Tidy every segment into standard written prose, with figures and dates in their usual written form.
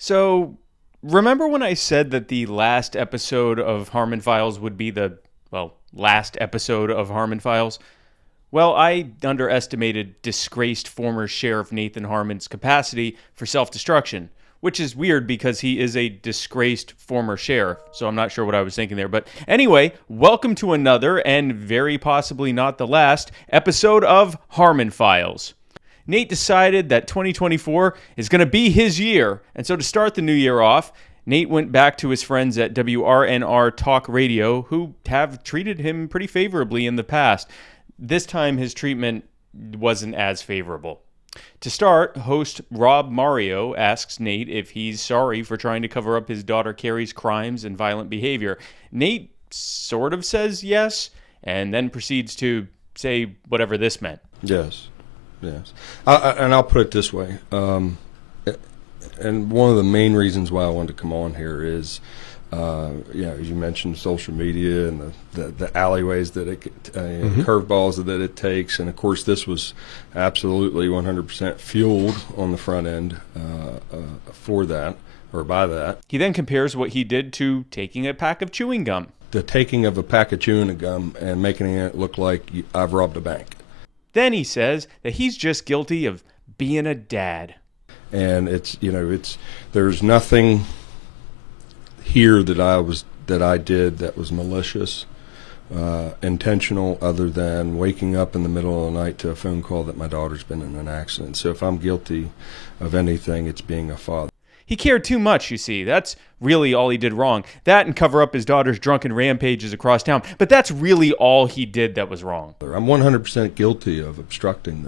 So, remember when I said that the last episode of Harmon Files would be the, last episode of Harmon Files? Well, I underestimated disgraced former Sheriff Nathan Harmon's capacity for self-destruction, which is weird because he is a disgraced former sheriff, so I'm not sure what I was thinking there. But anyway, welcome to another, and very possibly not the last, episode of Harmon Files. Nate decided that 2024 is going to be his year, and so to start the new year off, Nate went back to his friends at WRNR Talk Radio, who have treated him pretty favorably in the past. This time, his treatment wasn't as favorable. To start, host Rob Mario asks Nate if he's sorry for trying to cover up his daughter Carrie's crimes and violent behavior. Nate sort of says yes, and then proceeds to say whatever this meant. Yes. And I'll put it this way. And one of the main reasons why I wanted to come on here is, as you mentioned, social media and the alleyways that curveballs that it takes. And, of course, this was absolutely 100% fueled on the front end for that, or by that. He then compares what he did to taking a pack of chewing gum. The taking of a pack of chewing gum and making it look like I've robbed a bank. Then he says that he's just guilty of being a dad. And there's nothing here that I did that was malicious, intentional, other than waking up in the middle of the night to a phone call that my daughter's been in an accident. So if I'm guilty of anything, it's being a father. He cared too much, you see. That's really all he did wrong. That and cover up his daughter's drunken rampages across town. But that's really all he did that was wrong. I'm 100% guilty of obstructing,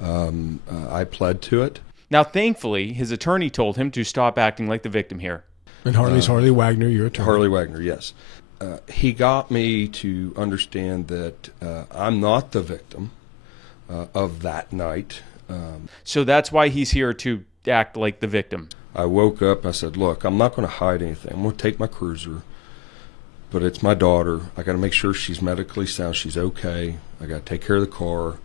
though. I pled to it. Now, thankfully, his attorney told him to stop acting like the victim here. And Harley Wagner, your attorney. Harley Wagner, yes. He got me to understand that I'm not the victim of that night. So that's why he's here, to act like the victim. I woke up, I said, look, I'm not going to hide anything. I'm going to take my cruiser, but it's my daughter. I got to make sure she's medically sound, she's okay. I got to take care of the car,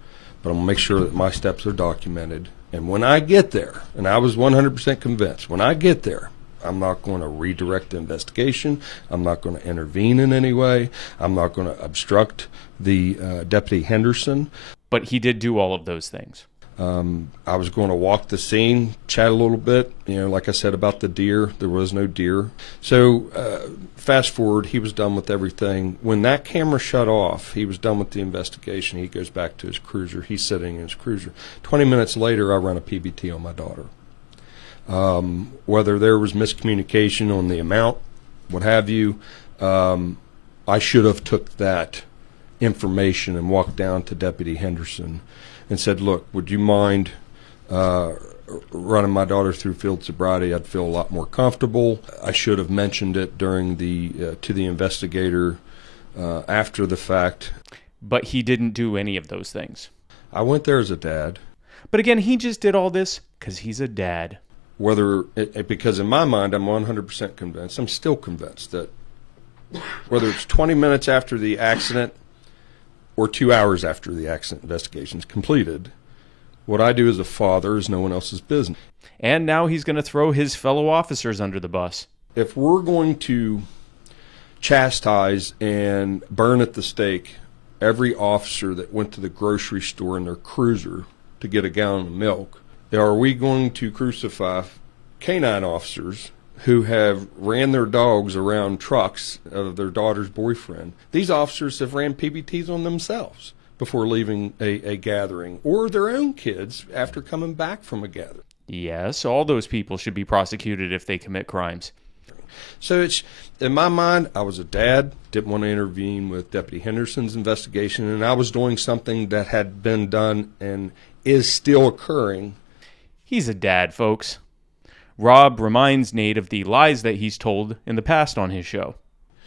but I'm going to make sure that my steps are documented. And when I get there, and I was 100% convinced, when I get there, I'm not going to redirect the investigation. I'm not going to intervene in any way. I'm not going to obstruct the Deputy Henderson. But he did do all of those things. I was going to walk the scene, chat a little bit, like I said about the deer. There was no deer. So fast forward, he was done with everything. When that camera shut off, he was done with the investigation. He goes back to his cruiser. He's sitting in his cruiser. 20 minutes later, I run a PBT on my daughter. Whether there was miscommunication on the amount, what have you, I should have took that information and walked down to Deputy Henderson and said, look, would you mind running my daughter through field sobriety? I'd feel a lot more comfortable. I should have mentioned it during to the investigator after the fact. But he didn't do any of those things. I went there as a dad. But again, he just did all this because he's a dad. Because in my mind, I'm 100% convinced, I'm still convinced that whether it's 20 minutes after the accident or 2 hours after the accident investigation is completed, what I do as a father is no one else's business. And now he's going to throw his fellow officers under the bus. If we're going to chastise and burn at the stake every officer that went to the grocery store in their cruiser to get a gallon of milk, are we going to crucify canine officers who have ran their dogs around trucks of their daughter's boyfriend? These officers have ran PBTs on themselves before leaving a gathering, or their own kids after coming back from a gathering. Yes, all those people should be prosecuted if they commit crimes. So it's, in my mind, I was a dad, didn't want to intervene with Deputy Henderson's investigation, and I was doing something that had been done and is still occurring. He's a dad, folks. Rob reminds Nate of the lies that he's told in the past on his show.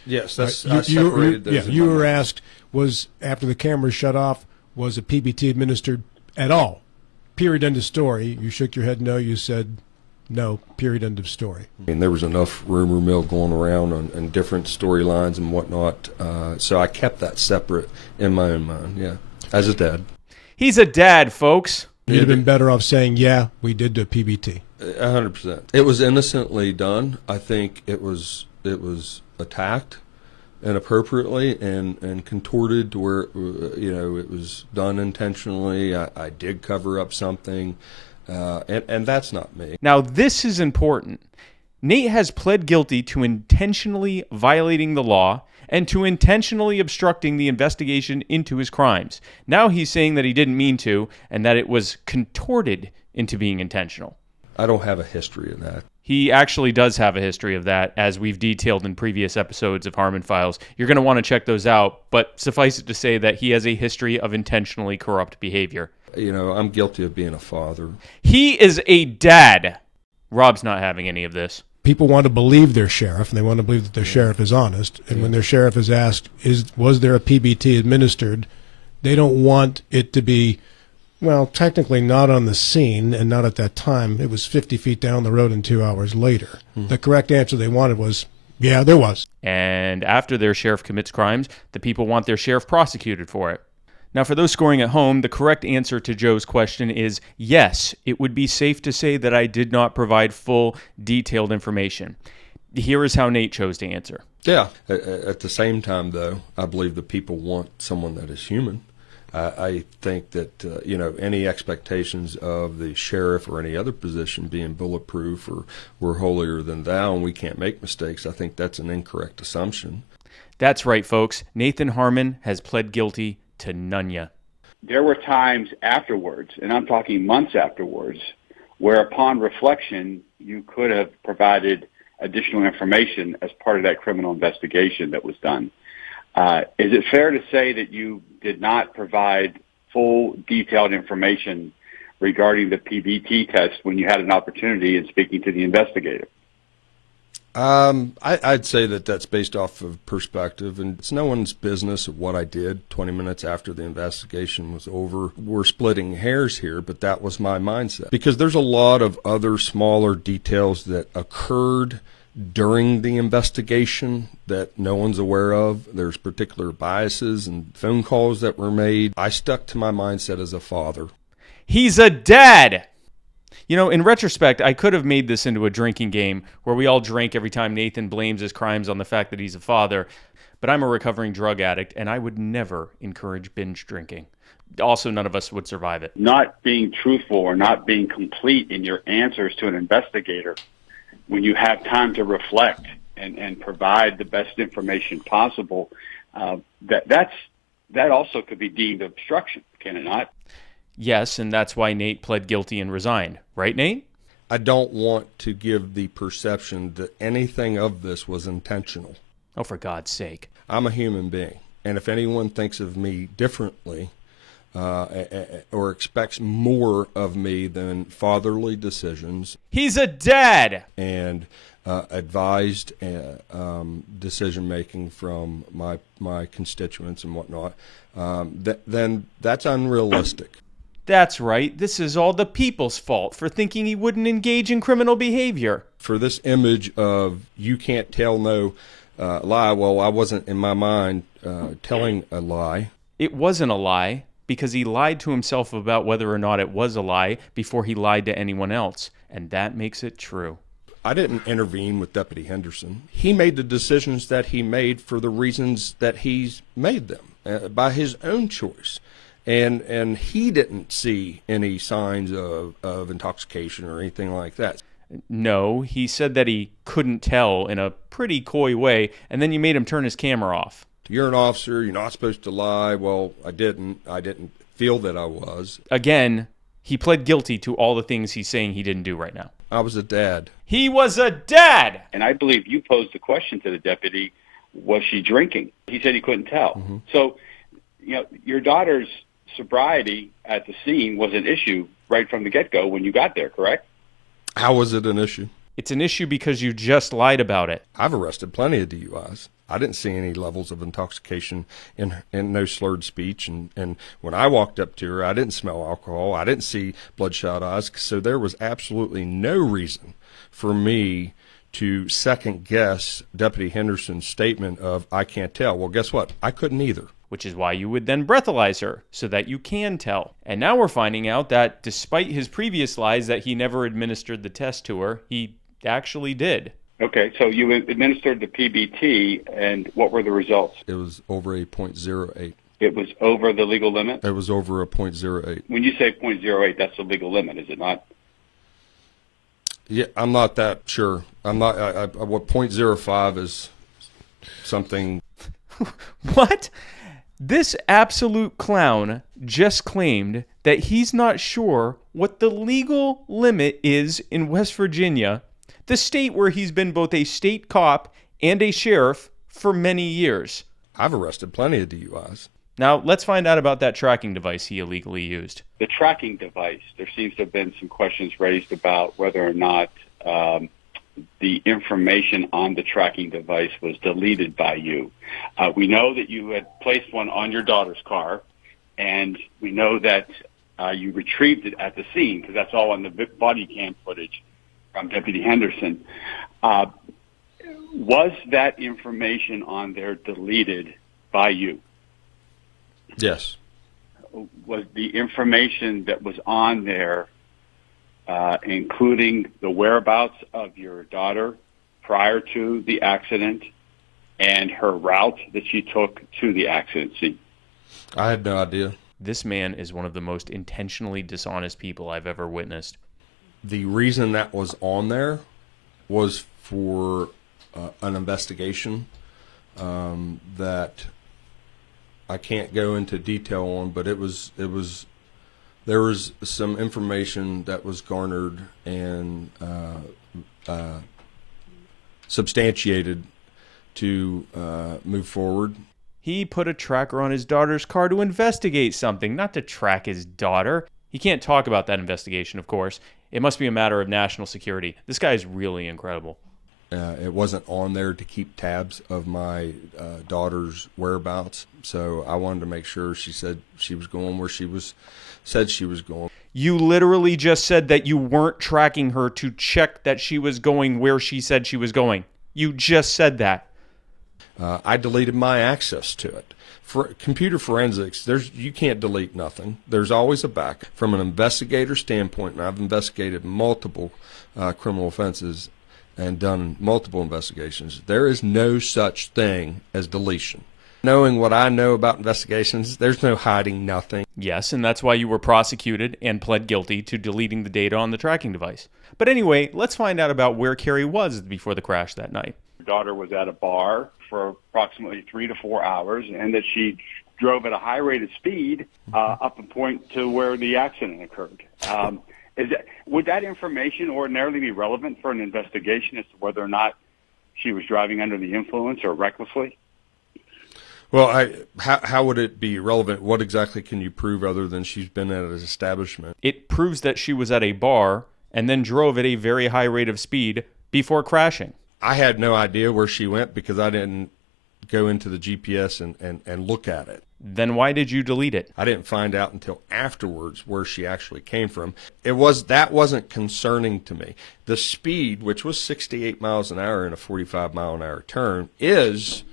Yes, that's I separated those. You were asked, was after the cameras shut off, was a PBT administered at all? Period, end of story. You shook your head no. You said no, period, end of story. And there was enough rumor mill going around on different storylines and whatnot, so I kept that separate in my own mind, yeah, as a dad. He's a dad, folks. You'd have been better off saying, yeah, we did do a PBT. 100%. It was innocently done. I think it was attacked inappropriately and contorted to where it was done intentionally. I did cover up something, and that's not me. Now, this is important. Nate has pled guilty to intentionally violating the law and to intentionally obstructing the investigation into his crimes. Now he's saying that he didn't mean to and that it was contorted into being intentional. I don't have a history of that. He actually does have a history of that, as we've detailed in previous episodes of Harmon Files. You're going to want to check those out, but suffice it to say that he has a history of intentionally corrupt behavior. I'm guilty of being a father. He is a dad. Rob's not having any of this. People want to believe their sheriff, and they want to believe that their sheriff is honest. And when their sheriff is asked, was there a PBT administered, they don't want it to be, well, technically not on the scene and not at that time. It was 50 feet down the road and 2 hours later. The correct answer they wanted was, yeah, there was. And after their sheriff commits crimes, the people want their sheriff prosecuted for it. Now, for those scoring at home, the correct answer to Joe's question is yes, it would be safe to say that I did not provide full, detailed information. Here is how Nate chose to answer. Yeah. At the same time, though, I believe the people want someone that is human. I think that, any expectations of the sheriff or any other position being bulletproof or we're holier than thou and we can't make mistakes, I think that's an incorrect assumption. That's right, folks. Nathan Harmon has pled guilty to Nunya. There were times afterwards, and I'm talking months afterwards, where upon reflection, you could have provided additional information as part of that criminal investigation that was done. Is it fair to say that you did not provide full, detailed information regarding the PBT test when you had an opportunity in speaking to the investigator? I'd say that that's based off of perspective, and it's no one's business of what I did 20 minutes after the investigation was over. We're splitting hairs here, but that was my mindset. Because there's a lot of other smaller details that occurred during the investigation that no one's aware of. There's particular biases and phone calls that were made. I stuck to my mindset as a father. He's a dad! In retrospect, I could have made this into a drinking game where we all drank every time Nathan blames his crimes on the fact that he's a father, but I'm a recovering drug addict, and I would never encourage binge drinking. Also, none of us would survive it. Not being truthful or not being complete in your answers to an investigator when you have time to reflect and provide the best information possible, that also could be deemed obstruction, can it not? Yes, and that's why Nate pled guilty and resigned. Right, Nate? I don't want to give the perception that anything of this was intentional. Oh, for God's sake. I'm a human being, and if anyone thinks of me differently or expects more of me than fatherly decisions... He's a dad! ...and advised decision-making from my constituents and whatnot, then that's unrealistic. That's right. This is all the people's fault for thinking he wouldn't engage in criminal behavior. For this image of you can't tell no lie, well, I wasn't in my mind telling a lie. It wasn't a lie because he lied to himself about whether or not it was a lie before he lied to anyone else, and that makes it true. I didn't intervene with Deputy Henderson. He made the decisions that he made for the reasons that he's made them, by his own choice. And he didn't see any signs of intoxication or anything like that. No, he said that he couldn't tell in a pretty coy way, and then you made him turn his camera off. You're an officer, you're not supposed to lie. Well, I didn't feel that I was. Again, he pled guilty to all the things he's saying he didn't do right now. I was a dad. He was a dad! And I believe you posed the question to the deputy, was she drinking? He said he couldn't tell. Mm-hmm. So, your daughter's sobriety at the scene was an issue right from the get-go when you got there, correct? How was it an issue? It's an issue because you just lied about it. I've arrested plenty of DUIs. I didn't see any levels of intoxication and no slurred speech. And when I walked up to her, I didn't smell alcohol. I didn't see bloodshot eyes. So there was absolutely no reason for me to second-guess Deputy Henderson's statement of, I can't tell. Well, guess what? I couldn't either. which is why you would then breathalyze her so that you can tell. And now we're finding out that despite his previous lies that he never administered the test to her, he actually did. Okay, so you administered the PBT, and what were the results? It was over a .08. It was over the legal limit? It was over a .08. When you say .08, that's the legal limit, is it not? Yeah, I'm not that sure. I'm not. What .05 is something. What? This absolute clown just claimed that he's not sure what the legal limit is in West Virginia, the state where he's been both a state cop and a sheriff for many years. I've arrested plenty of DUIs. Now, let's find out about that tracking device he illegally used. The tracking device, there seems to have been some questions raised about whether or not the information on the tracking device was deleted by you. We know that you had placed one on your daughter's car, and we know that you retrieved it at the scene, because that's all on the body cam footage from Deputy Henderson. Was that information on there deleted by you? Yes. Was the information that was on there, including the whereabouts of your daughter prior to the accident and her route that she took to the accident scene? I had no idea. This man is one of the most intentionally dishonest people I've ever witnessed. The reason that was on there was for an investigation that I can't go into detail on, but there was some information that was garnered and substantiated to move forward. He put a tracker on his daughter's car to investigate something, not to track his daughter. He can't talk about that investigation, of course. It must be a matter of national security. This guy is really incredible. It wasn't on there to keep tabs of my daughter's whereabouts, so I wanted to make sure she said she was going where said she was going. You literally just said that you weren't tracking her to check that she was going where she said she was going. You just said that. I deleted my access to it. For computer forensics, you can't delete nothing. There's always a back. From an investigator standpoint, and I've investigated multiple criminal offenses and done multiple investigations, there is no such thing as deletion. Knowing what I know about investigations, there's no hiding nothing. Yes, and that's why you were prosecuted and pled guilty to deleting the data on the tracking device. But anyway, let's find out about where Carrie was before the crash that night. Your daughter was at a bar for approximately 3 to 4 hours, and that she drove at a high rate of speed up a point to where the accident occurred. Would that information ordinarily be relevant for an investigation as to whether or not she was driving under the influence or recklessly? Well, how would it be relevant? What exactly can you prove other than she's been at an establishment? It proves that she was at a bar and then drove at a very high rate of speed before crashing. I had no idea where she went because I didn't go into the GPS and look at it. Then why did you delete it? I didn't find out until afterwards where she actually came from. That wasn't concerning to me. The speed, which was 68 miles an hour in a 45 mile an hour turn, is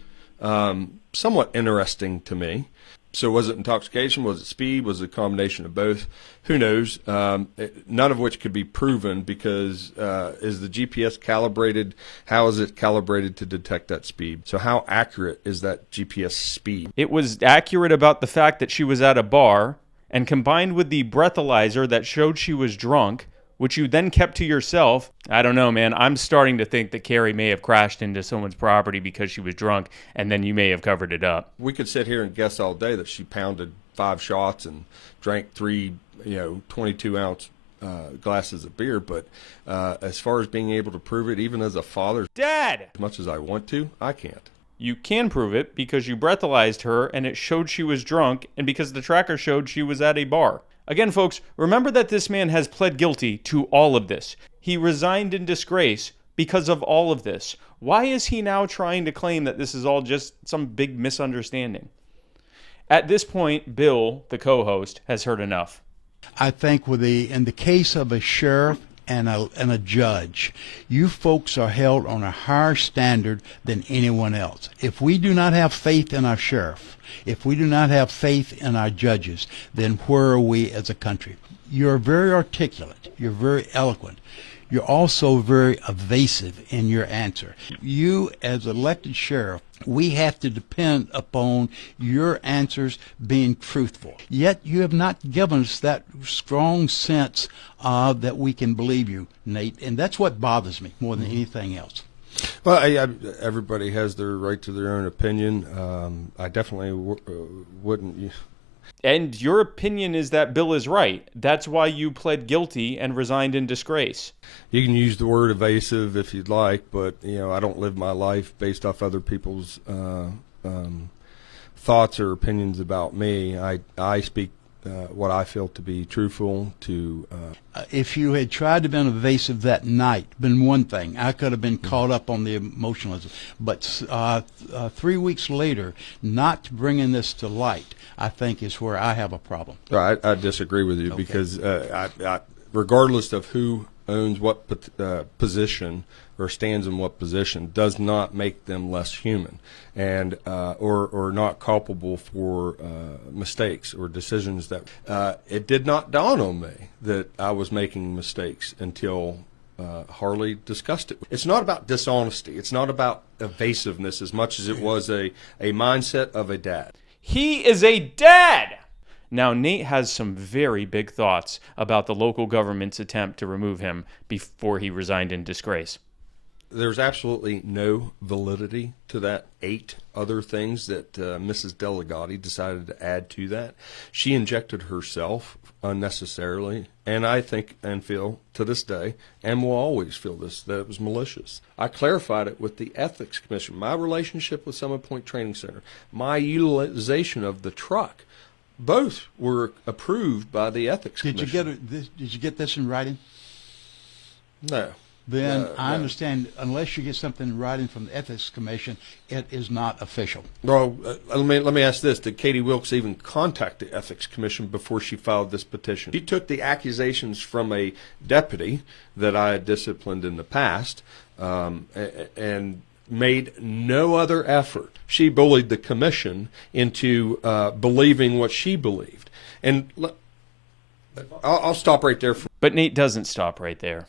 somewhat interesting to me. So was it intoxication? Was it speed? Was it a combination of both? Who knows? None of which could be proven because is the GPS calibrated? How is it calibrated to detect that speed? So how accurate is that GPS speed? It was accurate about the fact that she was at a bar, and combined with the breathalyzer that showed she was drunk, which you then kept to yourself. I don't know, man. I'm starting to think that Carrie may have crashed into someone's property because she was drunk, and then you may have covered it up. We could sit here and guess all day that she pounded 5 shots and drank 3, 22-ounce glasses of beer. But as far as being able to prove it, even as a father, Dad! as much as I want to, I can't. You can prove it because you breathalyzed her, and it showed she was drunk, and because the tracker showed she was at a bar. Again, folks, remember that this man has pled guilty to all of this. He resigned in disgrace because of all of this. Why is he now trying to claim that this is all just some big misunderstanding? At this point, Bill, the co-host, has heard enough. I think in the case of a sheriff and a judge. You folks are held on a higher standard than anyone else. If we do not have faith in our sheriff, if we do not have faith in our judges, then where are we as a country? You're very articulate. You're very eloquent. You're also very evasive in your answer. You, as elected sheriff, we have to depend upon your answers being truthful. Yet you have not given us that strong sense that we can believe you, Nate, and that's what bothers me more than anything else. Well, everybody has their right to their own opinion. I definitely wouldn't. And your opinion is that Bill is right. That's why you pled guilty and resigned in disgrace. You can use the word evasive if you'd like, but I don't live my life based off other people's thoughts or opinions about me. I speak what I feel to be truthful. If you had tried to be evasive that night, been one thing. I could have been caught up on the emotionalism. But 3 weeks later, not bringing this to light, I think is where I have a problem. I disagree with you because regardless of who owns what position or stands in what position, does not make them less human and or not culpable for mistakes or decisions that it did not dawn on me that I was making mistakes until Harley discussed it. It's not about dishonesty. It's not about evasiveness as much as it was a mindset of a dad. He is a dad! Now, Nate has some very big thoughts about the local government's attempt to remove him before he resigned in disgrace. There's absolutely no validity to that 8 other things that Mrs. Delegati decided to add to that. She injected herself unnecessarily, and I think and feel to this day, and will always feel this, that it was malicious. I clarified it with the Ethics Commission, my relationship with Summit Point Training Center, my utilization of the truck. Both were approved by the Ethics Commission. Did you get this in writing? No. Then I understand, unless you get something in writing from the Ethics Commission, it is not official. Well, let me ask this. Did Katie Wilkes even contact the Ethics Commission before she filed this petition? She took the accusations from a deputy that I had disciplined in the past and made no other effort. She bullied the commission into believing what she believed. And I'll stop right there. But Nate doesn't stop right there.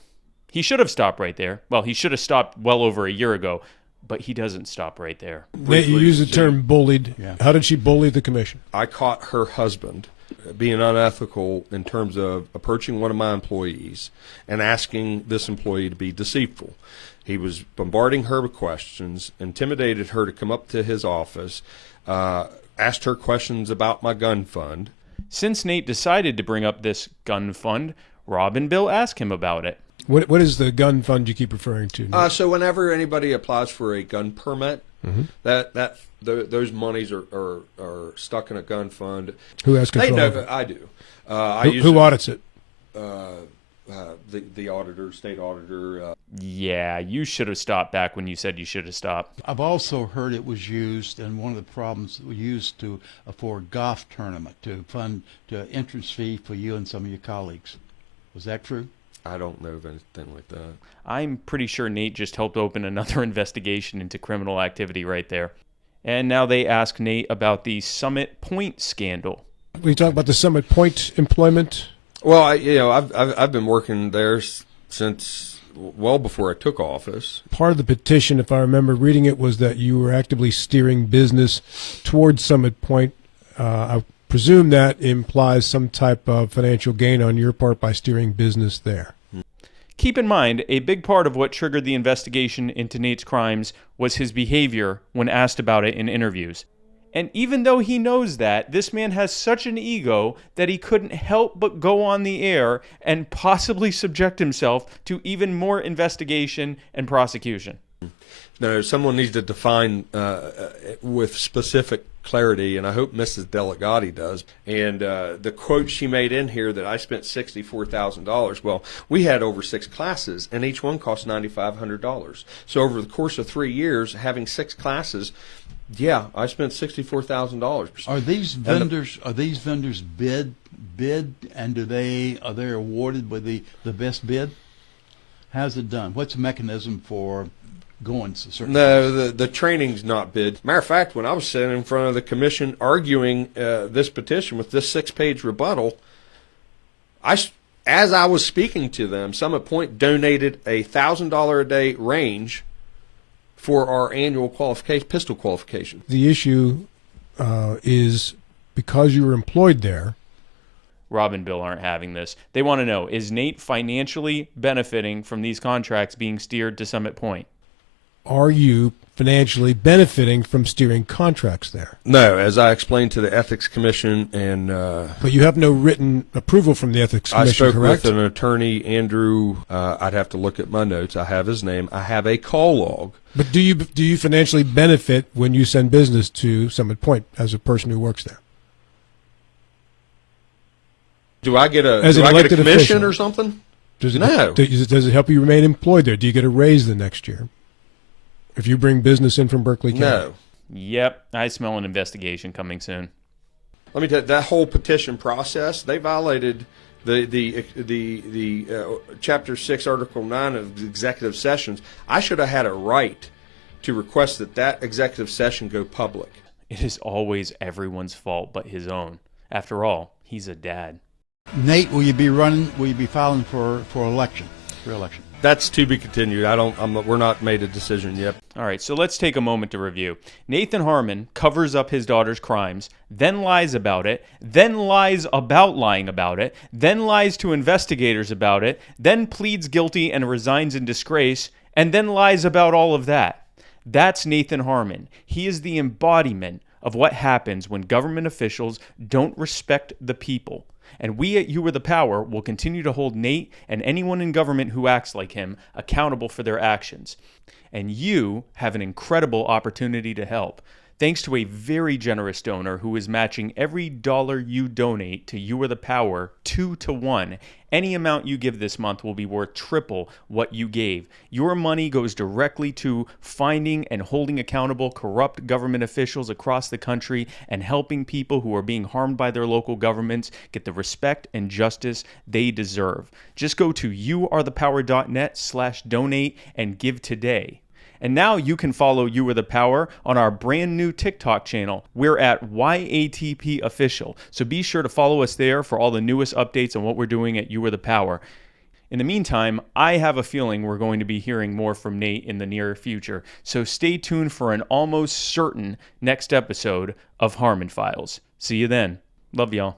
He should have stopped right there. Well, he should have stopped well over a year ago, but he doesn't stop right there. Nate, you use the term bullied. Yeah. How did she bully the commission? I caught her husband being unethical in terms of approaching one of my employees and asking this employee to be deceitful. He was bombarding her with questions, intimidated her to come up to his office, asked her questions about my gun fund. Since Nate decided to bring up this gun fund, Rob and Bill asked him about it. What is the gun fund you keep referring to? So whenever anybody applies for a gun permit, those monies are stuck in a gun fund. Who has control? They of know. it? I do. Who audits it? The auditor, state auditor. Yeah, you should have stopped back when you said you should have stopped. I've also heard it was used, and one of the problems it was used for a golf tournament to fund the entrance fee for you and some of your colleagues. Was that true? I don't know of anything like that. I'm pretty sure Nate just helped open another investigation into criminal activity right there. And now they ask Nate about the Summit Point scandal. We talk about the Summit Point employment. Well, I've been working there since well before I took office. Part of the petition, if I remember reading it, was that you were actively steering business towards Summit Point. I presume that implies some type of financial gain on your part by steering business there. Keep in mind, a big part of what triggered the investigation into Nate's crimes was his behavior when asked about it in interviews. And even though he knows that, this man has such an ego that he couldn't help but go on the air and possibly subject himself to even more investigation and prosecution. No, someone needs to define with specific clarity, and I hope Mrs. Delegati does. And the quote she made in here that I spent $64,000. Well, we had over 6 classes, and each one cost $9,500. So over the course of 3 years, having 6 classes, yeah, I spent $64,000. Are these vendors bid, and are they awarded with the best bid? How's it done? What's the mechanism for going to certain No, places? the training's not bid. Matter of fact, when I was sitting in front of the commission arguing this petition with this 6-page rebuttal, as I was speaking to them, Summit Point donated a $1,000 a day range for our annual pistol qualification. The issue is because you were employed there. Rob and Bill aren't having this. They want to know, is Nate financially benefiting from these contracts being steered to Summit Point? Are you financially benefiting from steering contracts there? No, as I explained to the Ethics Commission, and But you have no written approval from the Ethics I Commission, spoke correct? with an attorney, Andrew. I'd have to look at my notes. I have his name. I have a call log. But do you financially benefit when you send business to Summit Point as a person who works there? Do I get a As an elected commission official. or something? Does it, No. Does it help you remain employed there? Do you get a raise the next year if you bring business in from Berkeley County? No. Yep, I smell an investigation coming soon. Let me tell you, that whole petition process, they violated the Chapter 6, Article 9 of the executive sessions. I should have had a right to request that executive session go public. It is always everyone's fault but his own. After all, he's a dad. Nate, will you be running? Will you be filing for election, re-election? That's to be continued. We're not made a decision yet. All right, so let's take a moment to review. Nathan Harmon covers up his daughter's crimes, then lies about it, then lies about lying about it, then lies to investigators about it, then pleads guilty and resigns in disgrace, and then lies about all of that. That's Nathan Harmon. He is the embodiment of what happens when government officials don't respect the people. And we at You Are the Power will continue to hold Nate and anyone in government who acts like him accountable for their actions. And you have an incredible opportunity to help. Thanks to a very generous donor who is matching every dollar you donate to You Are the Power 2-to-1. Any amount you give this month will be worth triple what you gave. Your money goes directly to finding and holding accountable corrupt government officials across the country and helping people who are being harmed by their local governments get the respect and justice they deserve. Just go to youarethepower.net/donate and give today. And now you can follow You Are the Power on our brand new TikTok channel. We're at YATP Official. So be sure to follow us there for all the newest updates on what we're doing at You Are the Power. In the meantime, I have a feeling we're going to be hearing more from Nate in the near future. So stay tuned for an almost certain next episode of Harmon Files. See you then. Love y'all.